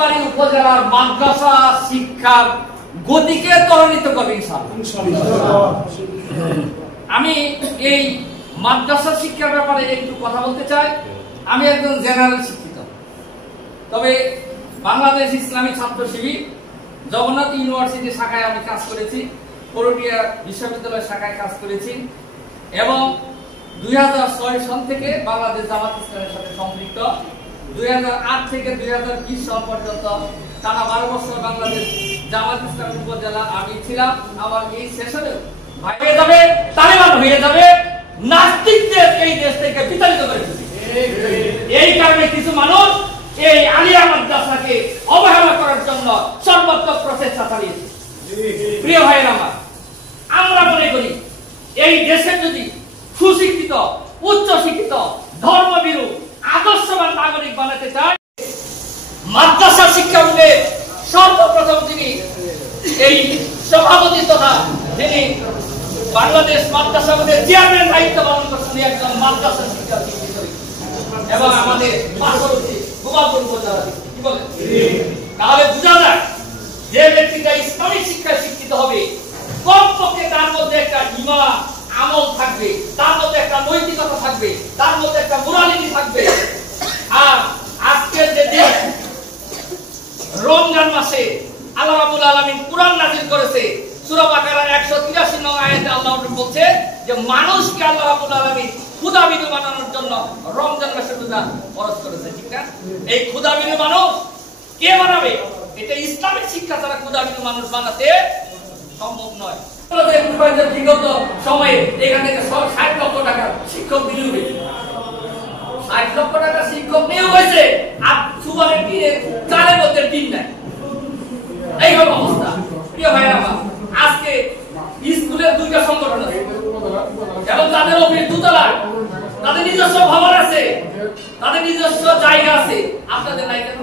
উপজেলার মাদ্রাসা শিক্ষার গতিকে ত্বরান্বিত করবে ইনশাআল্লাহ। আমি এই মাদ্রাসা শিক্ষার ব্যাপারে একটু কথা বলতে চাই। আমি একজন জেনারেল শিক্ষিত, তবে বাংলাদেশ ইসলামী ছাত্র শিবির জগন্নাথ ইউনিভার্সিটি শাখায় আমি কাজ করেছি, করটিয়া বিশ্ববিদ্যালয় শাখায় কাজ করেছি এবং 2006 সন থেকে বাংলাদেশ জামাত ইসলামের সাথে সম্পৃক্ত। 2008 থেকে 2020 সাল পর্যন্ত টানা 12 বছর বাংলাদেশ জামাত ইসলামী উপজেলা আমি ছিলাম। আমার এই সেশনে হয়ে যাবে, তালিবান হয়ে যাবে, নাস্তিকদের এই দেশ থেকে বিতাড়িত করে দিবে। এই কারণে কিছু মানুষ এই আলিয়া মাদ্রাসাকে অবহেলা করার জন্য সর্বাত্মক প্রচেষ্টা চালিয়েছে। প্রিয় ভাইয়ের আমার, আমরা মনে করি এই দেশে যদি সুশিক্ষিত, উচ্চ শিক্ষিত, ধর্মভীরু, আদর্শবান নাগরিক বানাতে চায়, মাদ্রাসা শিক্ষা বোর্ডে সর্বপ্রথম তিনি এই সভাপতি তথা যিনি বাংলাদেশ মাদ্রাসা বোর্ডের চেয়ারম্যান দায়িত্ব পালন করছেন একজন মাদ্রাসা শিক্ষা শিক্ষিত এবং আমাদের পার্শ্ববর্তী গোপালপুর উপজেলা। কি বলেন? তাহলে বোঝা যায় যে ব্যক্তিটা ইসলামী শিক্ষায় শিক্ষিত হবে, কমপক্ষে তার মধ্যে একটা ঈমান আমল থাকবে, তার মধ্যে একটা নৈতিকতা থাকবে, তার মধ্যে একটা মোরালিটি থাকবে। আর আজকের যে দিন রমজান মাসে আল্লাহ রাব্বুল আলামিন কুরআন নাযিল করেছে, সূরা বাকারার 183 নং আয়াতে আল্লাহ বলছে যে মানুষকে আল্লাহ রাব্বুল আলামিন ক্ষুধাবিদু বানানোর জন্য রমজান মাসে রোজা ফরজ করেছে। ঠিক না? এই ক্ষুধাবিদু মানুষ কে বানাবে? এটা ইসলামিক শিক্ষা ছাড়া ক্ষুধাবিদু মানুষ বানাতে সম্ভব নয়। বিগত সময়ে এখান থেকে 60 লক্ষ টাকা শিক্ষক নিয়োগ হয়েছে, 60 লক্ষ টাকা শিক্ষক নিয়োগ হয়েছে, আর সুবারের টিনে চালের মধ্যে টিন নাই। এইভাবে অবস্থা। প্রিয় ভাইরা আমার, আজকে স্কুলের 2টা সংগঠন আছে এবং তাদের অফিস 2 তলায়, তাদের নিজস্ব ভবন আছে, তাদের নিজস্ব জায়গা আছে। আপনাদের নাই কেন?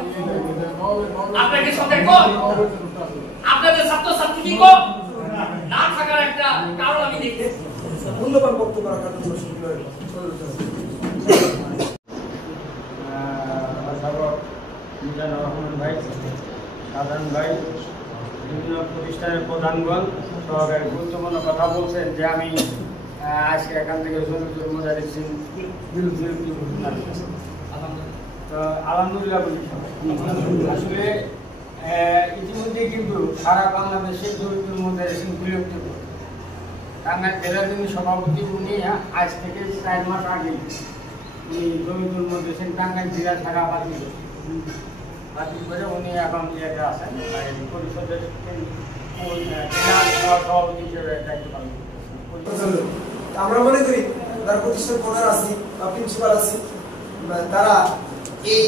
আপনাদের সংখ্যা কম, আপনাদের ছাত্রছাত্রী কি কম? না থাকার একটা কারণ আমি দেখি। মূল্যবান বক্তব্য রাখার জন্য ভাই, সাধারণ ভাই, বিভিন্ন প্রতিষ্ঠানের প্রধানগণ সহকারী গুরুত্বপূর্ণ কথা বলছেন যে আমি আজকে এখান থেকে আলহামদুলিল্লাহ বলি। আসলে ইতিমধ্যে কিন্তু সারা বাংলাদেশে জমিতুল মুদারিসিন বিলুপ্ত। টাঙ্গাইল জেলার যিনি সভাপতি, উনি আজ থেকে 4 মাস আগে উনি জমিতুল মুদারিসিন টাঙ্গাইল জেলা শাখা বাতিল করে উনি এখন ইয়েতে আছেন, পরিষদের সভাপতি হিসেবে দায়িত্ব পালন করতেছেন। আমরা মনে করি যারা প্রতিষ্ঠান প্রধান আছি বা প্রিন্সিপাল আছি, তারা এই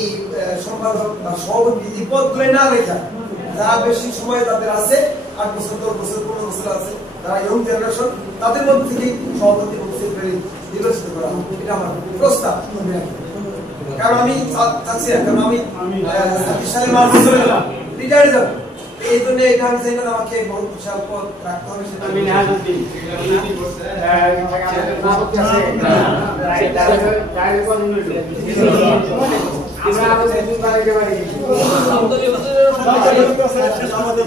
সম্পাদক বা সভাপতি এই পদগুলো না রেখা, যারা বেশি সময় তাদের আছে, 8 বছর 10 বছর 15 বছর আছে, যারা ইয়ং জেনারেশন, তাদের মধ্যে থেকে সভাপতি নির্বাচিত করা, এটা আমার প্রস্তাব। কারণ আমি চাচ্ছি না, কারণ আমি 26 সালে রিটায়ার যাব, এই জন্য এটা আমি চাই না আমাকে বহু বিশাল পদ রাখতে হবে। সেটা আমি আমাদের